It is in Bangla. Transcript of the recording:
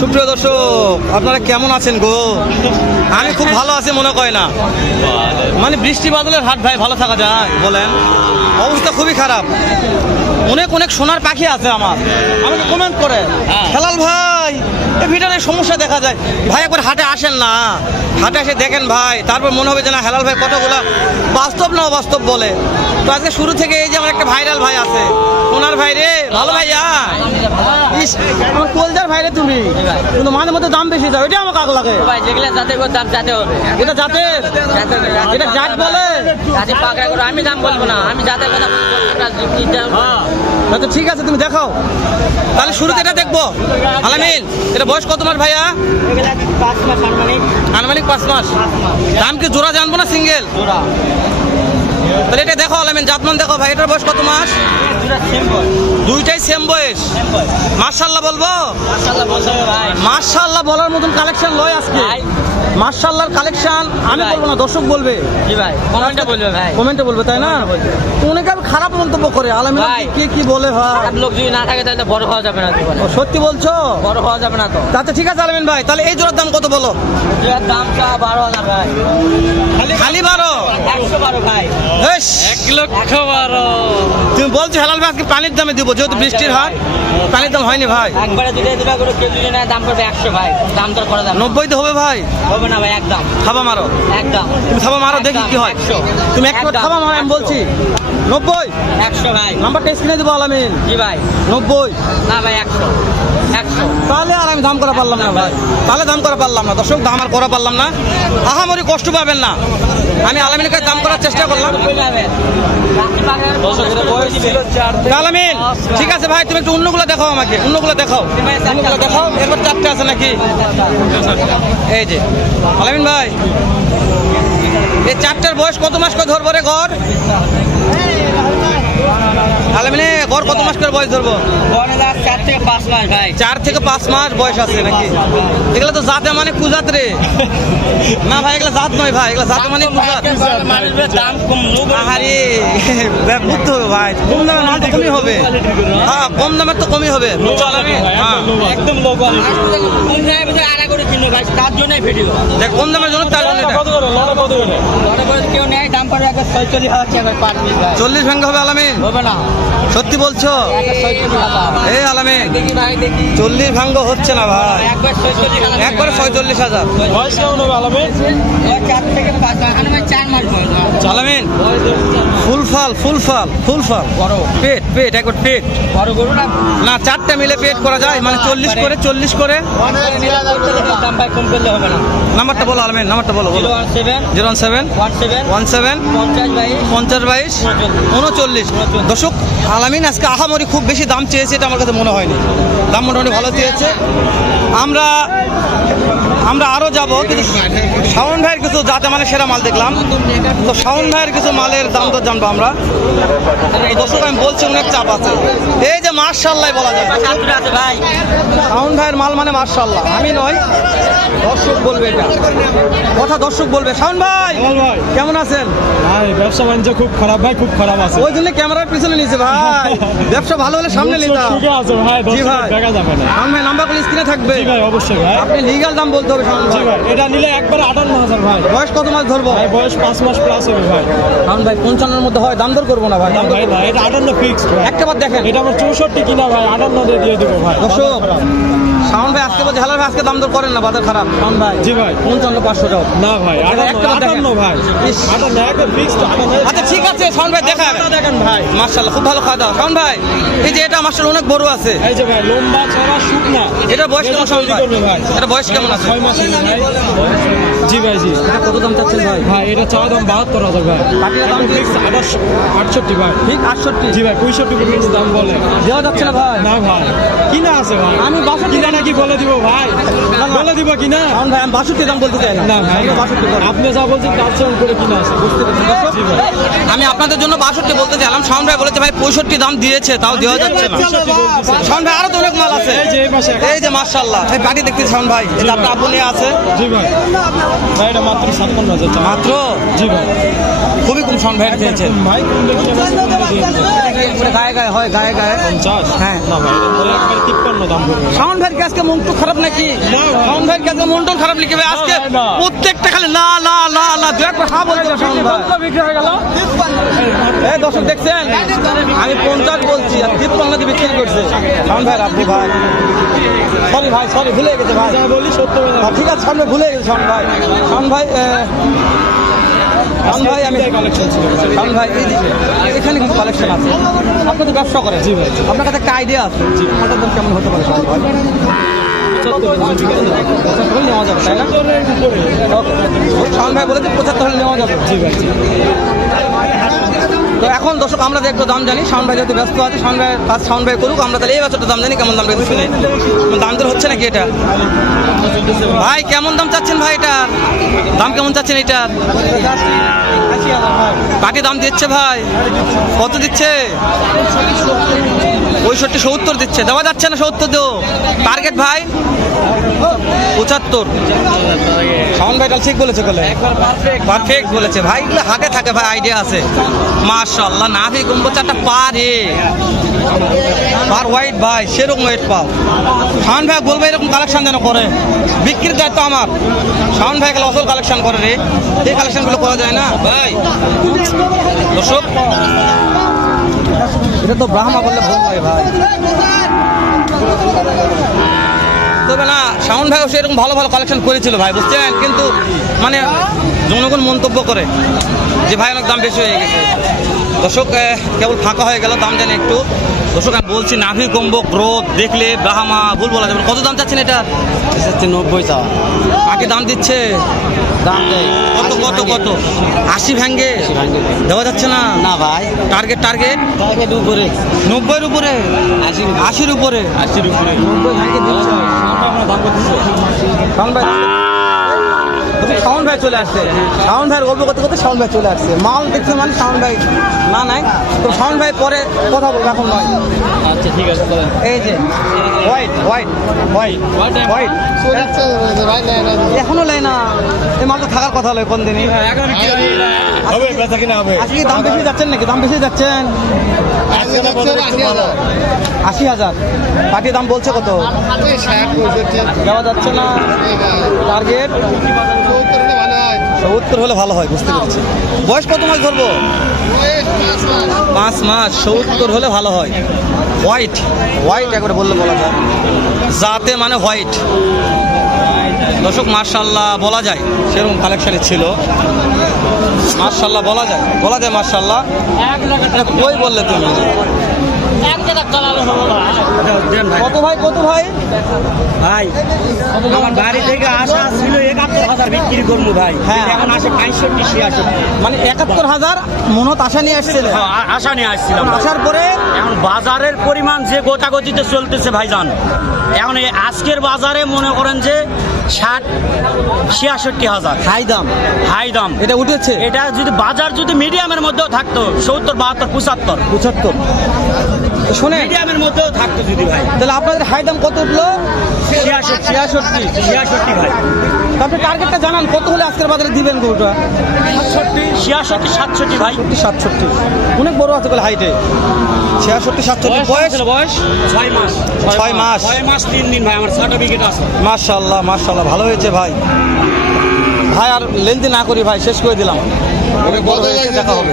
সুপ্রিয় দর্শক, আপনারা কেমন আছেন গো? আমি খুব ভালো আছি মনে হয় না, মানে বৃষ্টি বাদলের হাট ভাই, ভালো থাকা যায় বলেন? অবস্থা খুবই খারাপ। অনেক অনেক সোনার পাখি আছে আমার, আমাকে কমেন্ট করে হেলাল ভাই এই ভিডিওর সমস্যা দেখা যায় ভাই, একবার হাটে আসেন না, হাটে এসে দেখেন ভাই, তারপর মনে হবে যে না হেলাল ভাই কথাগুলো বাস্তব না অবাস্তব বলে। তো আজকে শুরু থেকে এই যে আমার একটা ভাইরাল ভাই আছে, সোনার ভাই রে, ভালো ভাই ইস, আমার কলজার ভাই রে তুমি, কিন্তু মাঝে মধ্যে দাম বেশি যাও, এটা আমার কাক লাগে ভাই, যেগুলো জাতের দাম জাতে হবে। এটা জাতের, এটা জাত বলে জাতি পাকড়া করে আমি দাম বলবো না, আমি জাতের কথা বলবো। আচ্ছা ঠিক আছে, তুমি দেখাও তাহলে। শুরুতে এটা দেখবো। আলামিন, এটা বয়স কত মাস ভাইয়া? আনুমানিক 5 মাস। দাম কি জোড়া জানবো না সিঙ্গেল? তাহলে এটা দেখো আলামিন, জাতমান দেখো ভাই, এটার বয়স কত মাস? দুইটাই সেম বয়স। মাশাআল্লাহ বলবো? মাশাআল্লাহ বলার মতন কালেকশন লয় আজকে। মাশাআল্লাহর কালেকশন আমি বলবো না, দর্শক বলবে। জি ভাই, কমেন্টে বলবে ভাই, কমেন্টে বলবে, তাই না? অনেকে খারাপ মন্তব্য করে আলামিন, কে কি বলে ভাই? খারাপ লোক যদি না থাকে তাহলে বড় হওয়া যাবে না। সত্যি বলছো? বড় হওয়া যাবে না তো। আচ্ছা ঠিক আছে আলামিন ভাই, তাহলে এই জোড়ার দাম কত বলো? এর দাম 12,000 ভাই। খালি 12? 112 ভাই। 1,12,000 তুমি বলছো হেলাল ভাই আজকে পানির দামে দিব, যেহেতু বৃষ্টির হাট, পানির দাম হয়নি ভাই। একবারে দুটা করে কেউ যদি না দাম করবে 100 ভাই, দাম তো করা যাবে 90 তো হবে ভাই? হবে না ভাই, একদম থাবা মারো, একদম তুমি থাবা মারো, দেখি কি হয়। তুমি এক থাবা মারো, আমি বলছি 90 100 ভাই। নাম্বারটা স্ক্রিনে দেবো আলামিন। জি ভাই। 90 না ভাই, 100 তাহলে আর আমি দাম করা পারলাম না ভাই, তাহলে দাম করা পারলাম না দর্শক, দাম আর করা পারলাম না। আহামরি কষ্ট পাবেন না, আমি আলামিনের কাছে দাম করার চেষ্টা করলাম। আলামিন ঠিক আছে ভাই, তুমি একটু অন্যগুলো দেখাও আমাকে, অন্যগুলো দেখাও, অন্যগুলো দেখাও। এরপর 4টে আছে নাকি? এই যে আলামিন ভাই, এই 4টার বয়স কত মাস করে ধরবো রে ঘর? আলামিনে ঘর কত মাস করে বয়স ধরবো? 4 থেকে 5 মাস ভাই। 4 থেকে 5 মাস বয়স আছে নাকি? এগুলো তো জাতে মানে কুজাত রে না ভাই, এগুলো জাত নয় ভাই, এগুলো জাতে মানে কুজাত। দাম কম, আরে বুঝতে হবে ভাই, কম দামের মাল তো কমই হবে। হ্যাঁ, কম দামের তো কমই হবে। একদম লো কোয়ালিটি। কোন জায়গায় ভিতরে আড়া করে কিনবো ভাই, তার জন্যই ভিডিও। দেখ কম দামের জন্য তার জন্য বড় করে কেউ নেয়, দাম পড়বে 46,000 টাকা পার পিস ভাই। 40 ভাঙ্গা হবে আলামিন? হবে না। সত্যি বলছো? 46,000 এই আলামিন, দেখি ভাই, দেখি 40 ভাঙ্গ হচ্ছে না ভাই, একবার 46,000 একবারে 46,000। বয়স কেমন হবে আলামিন? 4 থেকে 5 মাস, মানে ভাই 4 মাস বয়স। আলামিন ফুল ফাল, ফুল ফাল, ফুল ফাল, বড় পেট, পেট একবার পেট বড় গরু না? না, 4টা মিলে পেট করা যায়, মানে 40 করে, 40 করে। দাম ভাই কম করলে হবে না। নাম্বারটা বলো আলামিন, নাম্বারটা বলো। 017 017 17 50 22 39। দর্শক আলামিন আজকে আহামরি খুব বেশি দাম চেয়েছে, এটা আমার কাছে মনে হয়নি, দাম মোটামুটি ভালো চেয়েছে। আমরা আরও যাবো, কিন্তু শাওন ভাইয়ের কিছু যাতে মানে সেরা মাল দেখলাম, তো শাওন ভাইয়ের কিছু মালের দাম তো জানবো আমরা। দর্শক আমি বলছি অনেক চাপ আছে, এই যে মাশাআল্লাহ বলা যায় ভাই। শাওন ভাইয়ের মাল মানে মাশাআল্লাহ, আমি নয়, দর্শক বলবে এটা কথা, দর্শক বলবে। শাওন ভাই কেমন আছেন? ভাই ব্যবসা বাণিজ্য খুব খারাপ ভাই, খুব খারাপ আছে। ওই জন্য ক্যামেরার পিছনে নিয়েছে ভাই, ব্যবসা ভালো হলে সামনে নিতাম। ঠিক আছে ভাই, জি ভাই, দেখা যাবে না। শাওন ভাই নাম্বার গুলো স্ক্রিনে থাকবে। জি ভাই, অবশ্যই ভাই, আপনি লিগ্যাল দাম বলতে হবে শাওন জি ভাই। ভাই। এটা নিলে একবার 58,000 ভাই। বয়স কত মাস ধরবো? ভাই বয়স 5 মাস প্লাস হবে ভাই। শাওন ভাই 55-এর মধ্যে হয়, দাম দর করবো না ভাই। না ভাই না, এটা 58 ফিক্সড ভাই। একটা বার দেখেন, এটা আমার 64 কিনা ভাই, 58 দিয়ে দেবো ভাই। দর্শক শাওন ভাই আজকে বলছে হেলাল ভাই আজকে দাম দর করেন না, বাজার খারাপ। শাওন ভাই জি ভাই। 55-500 যাও না ভাই, একটা বার দেখেন। 58 ভাই, ইস। 58 একবার ফিক্সড 58। আচ্ছা ঠিক আছে শাওন ভাই দেখা দেখেন ভাই, মাশাআল্লাহ খুব ভালো খাওয়া দাওয়া। শাওন ভাই এই যে এটা মাশাআল্লাহ অনেক বড় আছে, এই যে ভাই লম্বা চড়া শুকনা। এটা বয়স কেমন শাওন ভাই? ভাই এটা বয়স কেমন আছে? 6 মাস ভাই। জি ভাই, জি। এটা কত দাম চাচ্ছেন ভাই? ভাই এটা চাওয়া দাম 72,000 ভাই। কাটিয়া দাম ফিক্স 68 ভাই। ঠিক 68। জি ভাই, 65 পর্যন্ত দাম বলে। দেওয়া যাচ্ছে না ভাই? না ভাই, কিনা আছে ভাই, আমি 62 কিনা নাকি বলে দিব ভাই, বলে দিব কিনা। শাওন ভাই আমি 62 দাম বলতে চাই না। না ভাই, আমি 62 বলবো। আপনি যা বলছেন তার চেয়ে করে কিনা আছে। বুঝতে পেরেছি দর্শক? জি ভাই। আমি আপনাদের জন্য 62 বলতে চাইলাম, শাওন ভাই বলেছে ভাই 65 দাম দিয়েছে, তাও দেওয়া যাচ্ছে না। শাওন ভাই আরো তো অনেক মাল আছে, এই যে এই পাশে এই যে মাশাআল্লাহ এই পাটি দেখতে শাওন ভাই, এটা আপনার আব্বু নিয়ে আছে। জি ভাই। ভাই এটা মাত্র 56,000 মাত্র জি ভাই খুবই কম শাওন ভাই দিয়েছেন। ভাই কোন গায়ে গায়ে হয়, গায়ে গায়ে 50 হ্যাঁ। না ভাই এটা বলে একবার 53 দাম পড়বে শাওন ভাইয়ের কি আজকে মনটু খারাপ নাকি? না ভাই। শাওন ভাইয়ের কি আজকে মনটু খারাপ নাকি ভাই? আজকে ভাই, না। প্রত্যেকটা খালি না না না না দু একবার হ্যাঁ বলতে হবে শাওন ভাই। বিক্রি হয়ে গেল এই দর্শক দেখছেন, আমি 50 বলছি আর 53 দিয়ে বিক্রি করছে শাওন ভাই। রাব্বু ভাই সরি ভাই, সরি ভুলে গেছে ভাই। যা বলি সত্য বলে ঠিক আছে সামনে ভুলে গেছে শাওন ভাই। শাওন ভাই শাওন ভাই আমি কালেকশন ছিল শাওন ভাই এই যে এখানে কিছু কালেকশন আছে। আপনি তো ব্যবসা করেন, জি ভাই, জি। আপনার কাছে একটা আইডিয়া আছে ওটার দাম কেমন হতে পারে শাওন ভাই? 75 হলে নেওয়া যাবে তাই না? ওকে। শাওন ভাই বলেছে 75 হলে নেওয়া যাবে। জি ভাই জি। তো এখন দর্শক আমরা একটু দাম জানি। শাওন ভাই যেহেতু ব্যস্ত আছে, শাওন ভাই কাজ শাওন ভাই করুক, আমরা তাহলে এই বছরটা দাম জানি কেমন দাম রেখে শুনে। দাম দর হচ্ছে নাকি এটা? ভাই কেমন দাম চাচ্ছেন ভাই এটার? দাম কেমন চাচ্ছেন এটার? পাটি দাম দিচ্ছে ভাই, কত দিচ্ছে? 65-70 দিচ্ছে। দেওয়া যাচ্ছে না 70 দেও। টার্গেট ভাই 75। শাওন ভাই ঠিক বলেছে, বলে পারফেক্ট বলেছে ভাই। এগুলো হাতে থাকে ভাই, আইডিয়া আছে। মাশাআল্লাহ, নাভি গম্বুজ একটা পারে পার হোয়াইট ভাই, সেরকম ওয়েট পাও। শাওন ভাই বলবে এরকম কালেকশন যেন করে, বিক্রির দায়িত্ব আমার। শাওন ভাই গেলে অসল কালেকশন করে রে, এই কালেকশনগুলো করা যায় না ভাই। দর্শক এটা তো ব্রাহ্মা বললে ভুল হয় ভাই। তবে না, শাওন ভাইও সেরকম ভালো ভালো কালেকশন করেছিল ভাই, বুঝছেন? কিন্তু মানে জনগণ মন্তব্য করে যে ভাই অনেক দাম বেশি হয়ে গেছে। দর্শক কেবল ফাঁকা হয়ে গেল, দাম জানি একটু। দর্শক আমি বলছি নাভি কম্বক রোদ দেখলে ব্রাহ্মা ভুল বলা যাবে। কত দাম চাচ্ছেন এটা? 90 চাওয়া আগে দাম দিচ্ছে, দাম দেয় কত কত কত? 80 ভেঙ্গে দেওয়া যাচ্ছে না। না ভাই, টার্গেট টার্গেট টার্গেট উপরে 90-র উপরে, 80-র উপরে, 80 উপরে 90 ভেঙ্গে দিচ্ছে। আমরা দাম করতেছি শাওন ভাই শাওন ভাই চলে আসছে। শাওন ভাইয়ের গল্প করতে করতে শাওন ভাই চলে আসছে। মাল দেখছে মানে শাওন ভাই না নাই তো শাওন ভাই পরে কথা বলবো, এখন নয়। আচ্ছা ঠিক আছে চলেন এই যে হোয়াইট হোয়াইট হোয়াইট হোয়াইট এখনো লাই না। এই মালটা থাকার কথা হলো কোন দিনই। এখন বিক্রি হবে বেচা কিনা হবে আজকে দাম বেশি যাচ্ছেন নাকি? দাম বেশি যাচ্ছেন 80,000। পাটির দাম বলছে কত? দেওয়া যাচ্ছে না। টার্গেট 70 হলে ভালো হয়, বুঝতে পেরেছি। বয়স কত মাস ধরবো? 5 মাস। 70 হলে ভালো হয়। হোয়াইট হোয়াইট একবারে বললে বলা যায়, যাতে মানে হোয়াইট। দর্শক মার্শাল্লাহ বলা যায়, সেরকম কালেকশনে ছিল। মার্শাল্লাহ বলা যায়, বলা যায় মার্শাল্লাহ। কই বললে তুমি? কত ভাই, কত ভাই? ভাই আমার বাড়ি থেকে আসা ছিল 71,000 বিক্রি করবো ভাই, হ্যাঁ। এখন আসে 65-86। মানে 71,000 মনত আশা নিয়ে আসছিলেন। আশা নিয়ে আসছিলাম। আসার পরে এখন বাজারের পরিমাণ যে গোটাগতিতে চলতেছে ভাইজান, এখন এই আজকের বাজারে মনে করেন যে 60-66,000 হাই দাম, হাই দাম। এটা উঠেছে এটা যদি বাজার যদি মিডিয়ামের মধ্যেও থাকতো 70-72-75, 75। শোনেন মিডিয়ামের মধ্যেও থাকতো যদি ভাই তাহলে আপনাদের হাই দাম কত উঠলো? 66 ভাই। আপনি টার্গেটটা জানান, কত হলে আজকের বাজারে দিবেন গরুটা? 66-67 ভাই। 67 অনেক বড় আছে বলে হাইটে। 66-67 বয়স বয়স 6 মাস। 6 মাস 6 মাস 3 দিন ভাই, আমার সার্টিফিকেট আছে। মাশাআল্লাহ মাশাআল্লাহ, ভালো হয়েছে ভাই। ভাই আর লেনদেন না করি ভাই, শেষ করে দিলাম। অনেক বড় হয়েছে, দেখা হবে।